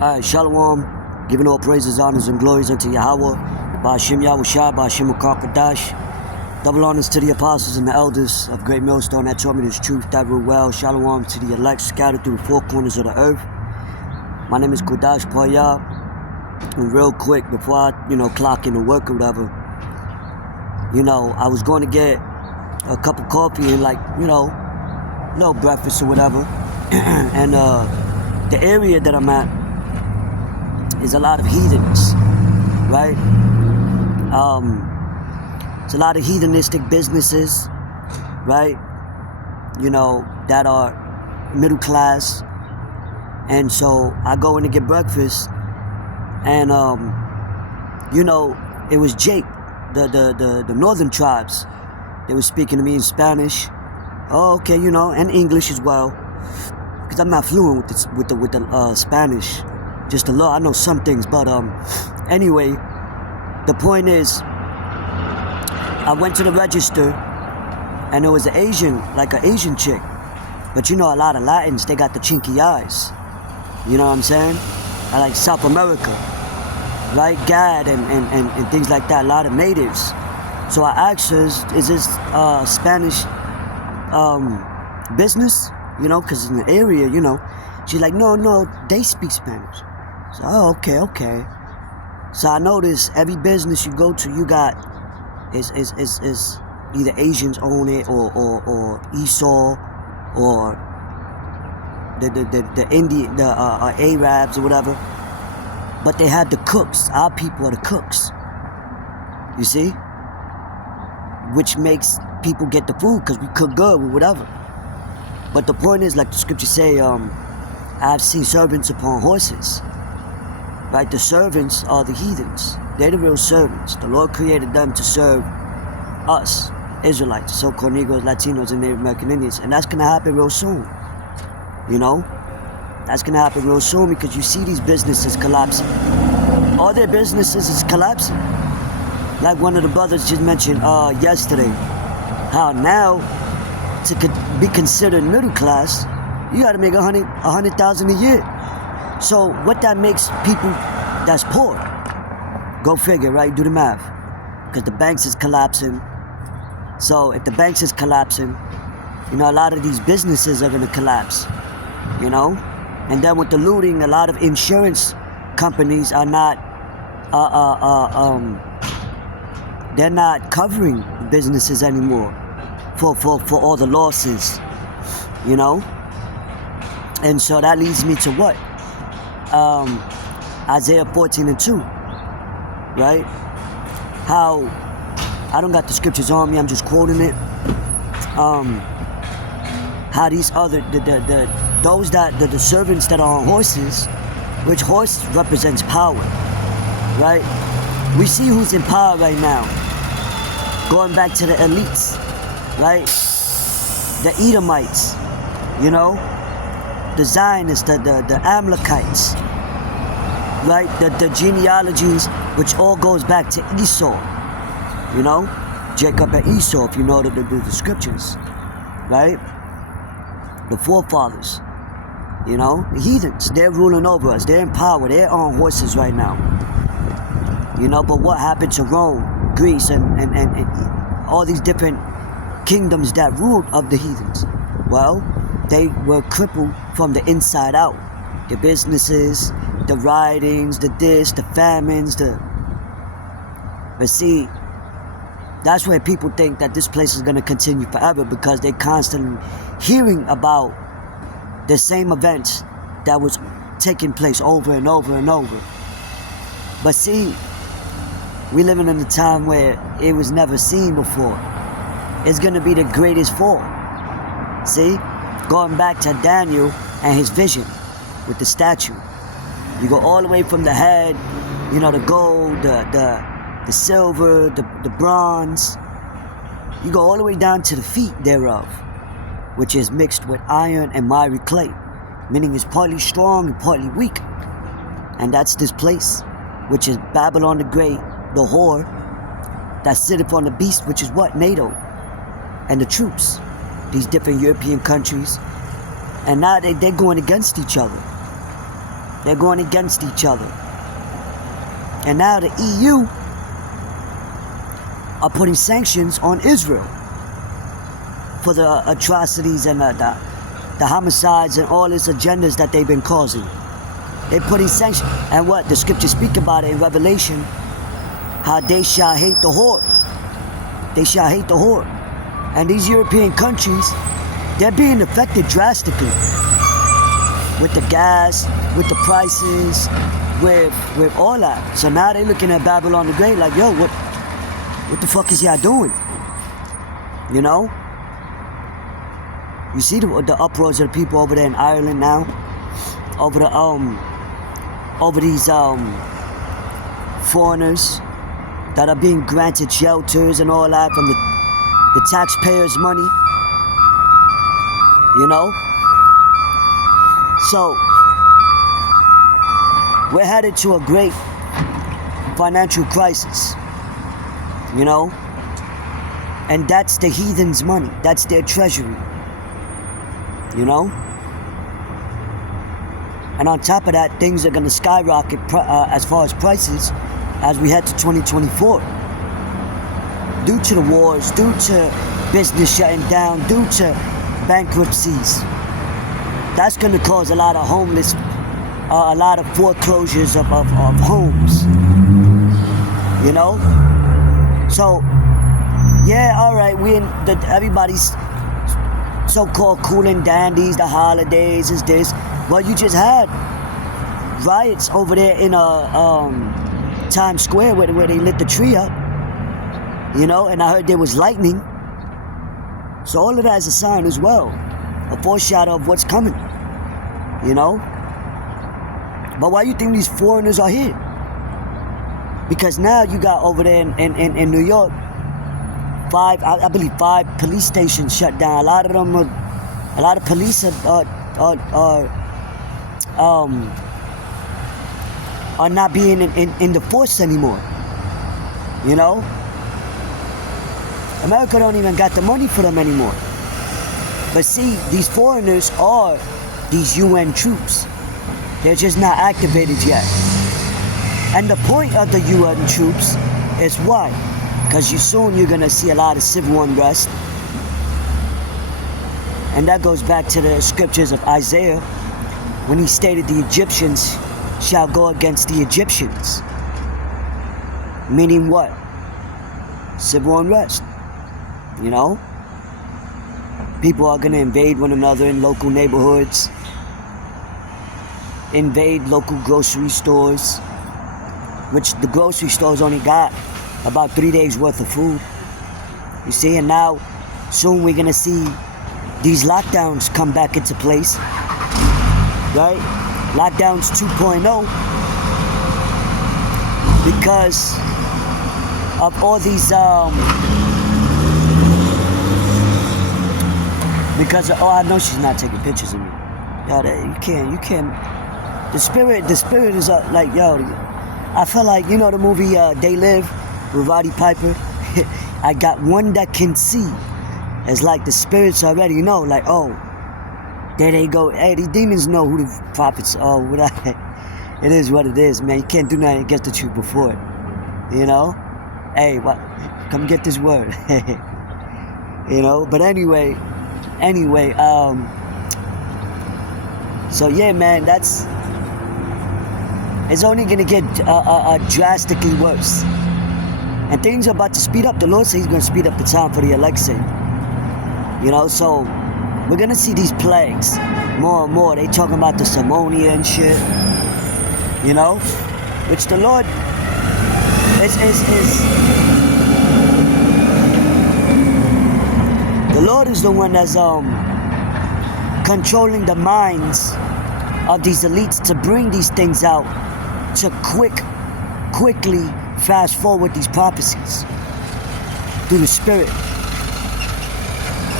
Alright, Shalom, giving all praises, honors, and glories unto Yahweh, Ba'ashim Yahushua, Ba'ashim Ukakadash. Double honors to the apostles and the elders of Great Millstone that taught me this truth that rule well. Shalom to the elect scattered through the four corners of the earth. My name is Kodash Paya. And real quick, before I, clock into work or whatever, I was going to get a cup of coffee and little breakfast or whatever. And the area that I'm at is a lot of heathens, right? It's a lot of heathenistic businesses, right? That are middle class. And so I go in to get breakfast, and it was Jake, the northern tribes. They were speaking to me in Spanish. Oh, okay, and English as well, because I'm not fluent with the Spanish. Just a little. I know some things, but anyway, the point is, I went to the register, and there was an Asian chick. But a lot of Latins, they got the chinky eyes. You know what I'm saying? I like South America, right? Gad and things like that. A lot of natives. So I asked her, is this Spanish business? Because in the area, she's like, no, they speak Spanish. So, oh, okay. So I noticed every business you go to, you got is either Asians own it or Esau or the Indian, the Arabs or whatever. But they have the cooks. Our people are the cooks. You see? Which makes people get the food because we cook good or whatever. But the point is, like the scriptures say, I've seen servants upon horses. Right? The servants are the heathens. They're the real servants. The Lord created them to serve us, Israelites, so-called Negroes, Latinos, and Native American Indians. And that's going to happen real soon. That's going to happen real soon because you see these businesses collapsing. All their businesses is collapsing. Like one of the brothers just mentioned yesterday, how now to be considered middle class, you got to make $100,000 a year. So what that makes people that's poor, go figure, right? Do the math. Because the banks is collapsing. So if the banks is collapsing, a lot of these businesses are going to collapse, And then with the looting, a lot of insurance companies are not, they're not covering businesses anymore for all the losses, And so that leads me to what? Isaiah 14:2, right? How, I don't got the scriptures on me, I'm just quoting it. How these other, the servants that are on horses, which horse represents power, right? We see who's in power right now. Going back to the elites, right? The Edomites, the Zionists, the Amalekites, right? The genealogies, which all goes back to Esau, Jacob and Esau, if you know the scriptures, right? The forefathers, the heathens, they're ruling over us. They're in power. They're on horses right now. But what happened to Rome, Greece, and all these different kingdoms that ruled of the heathens? Well, they were crippled from the inside out. The businesses, the rioting, the famines, But see, that's where people think that this place is going to continue forever because they're constantly hearing about the same events that was taking place over and over and over. But see, we living in a time where it was never seen before. It's going to be the greatest fall. See? Going back to Daniel and his vision with the statue. You go all the way from the head, the gold, the silver, the bronze. You go all the way down to the feet thereof, which is mixed with iron and miry clay, meaning it's partly strong and partly weak. And that's this place, which is Babylon the Great, the whore, that sitteth on the beast, which is what? NATO. And the troops, these different European countries. And now they're going against each other. They're going against each other. And now the EU are putting sanctions on Israel for the atrocities and the homicides and all these agendas that they've been causing. They're putting sanctions. And what? The scriptures speak about it in Revelation, how they shall hate the whore. They shall hate the whore. And these European countries, they're being affected drastically with the gas, with the prices, with all that. So now they're looking at Babylon the Great like, yo, what the fuck is y'all doing? You know? You see the uproars of the people over there in Ireland now, over these foreigners that are being granted shelters and all that from the taxpayers' money. You know? So we're headed to a great financial crisis. You know? And that's the heathens' money. That's their treasury. You know? And on top of that, things are going to skyrocket as far as prices as we head to 2024. Due to the wars, due to business shutting down, due to bankruptcies. That's going to cause a lot of homeless, a lot of foreclosures of homes. You know? So, yeah, all right, everybody's so-called cool and dandies, the holidays is this. Well, you just had riots over there in Times Square where they lit the tree up, you know, and I heard there was lightning. So all of that is a sign as well, a foreshadow of what's coming, you know. But why you think these foreigners are here? Because now you got over there in New York, I believe 5 police stations shut down. A lot of police are not being in the force anymore. You know? America don't even got the money for them anymore. But see, these foreigners are these UN troops. They're just not activated yet. And the point of the UN troops is why? Because soon you're going to see a lot of civil unrest. And that goes back to the scriptures of Isaiah when he stated the Egyptians shall go against the Egyptians. Meaning what? Civil unrest. You know? People are going to invade one another in local neighborhoods, invade local grocery stores, which the grocery stores only got about 3 days worth of food. You see, and now soon we're gonna see these lockdowns come back into place, right? Lockdowns 2.0, because of all these I know she's not taking pictures of me. Yo, you can't. The spirit is like, yo, I feel like, you know the movie They Live with Roddy Piper? I got one that can see. It's like the spirits already know, like, oh, there they go. Hey, these demons know who the prophets are. It is what it is, man. You can't do nothing against the truth before it. You know? Hey, come get this word. You know? But anyway, so yeah, man, it's only gonna get drastically worse. And things are about to speed up. The Lord says he's going to speed up the time for the election. You know, so we're going to see these plagues more and more. They talking about the Simonia and shit. You know, which the Lord is the Lord is the one that's controlling the minds of these elites to bring these things out, to quickly fast forward these prophecies through the Spirit.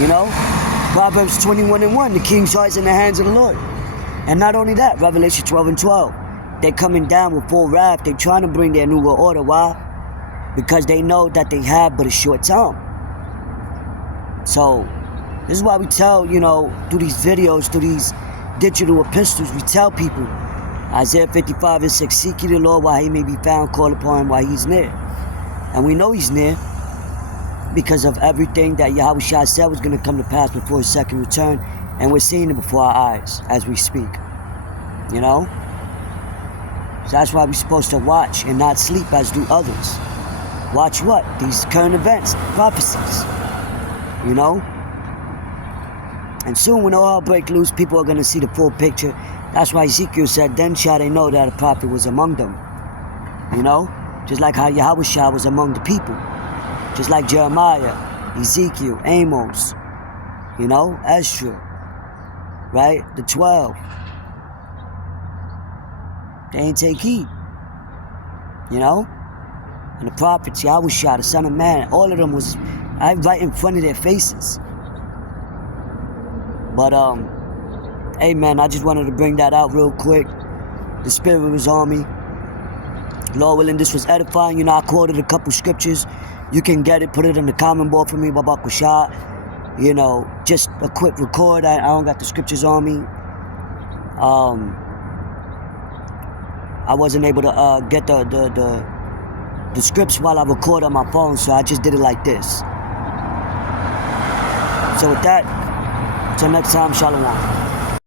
You know, Proverbs 21:1, the king's heart is in the hands of the Lord. And not only that, Revelation 12:12, they're coming down with full wrath. They're trying to bring their new world order. Why? Because they know that they have but a short time. So this is why we tell, you know, through these videos, through these digital epistles, we tell people, Isaiah 55:6, seek ye the Lord while he may be found, call upon him while he's near. And we know he's near because of everything that Yahweh Shai said was going to come to pass before his second return, and we're seeing it before our eyes as we speak. You know? So that's why we're supposed to watch and not sleep as do others. Watch what? These current events, prophecies. You know? And soon when all hell break loose, people are going to see the full picture. That's why Ezekiel said, then shall they know that a prophet was among them. You know? Just like how Yahweh Shai was among the people. Just like Jeremiah, Ezekiel, Amos, you know, Ezra, right? The 12. They ain't take heed. You know? And the prophets, Yahweh Shai, the Son of Man, all of them was right in front of their faces. But, hey man, I just wanted to bring that out real quick. The Spirit was on me. Lord willing, this was edifying. You know, I quoted a couple scriptures. You can get it, put it in the comment board for me, Babak Rashad. You know, just a quick record. I don't got the scriptures on me. I wasn't able to get the scripts while I record on my phone, so I just did it like this. So with that, till next time, Shalom.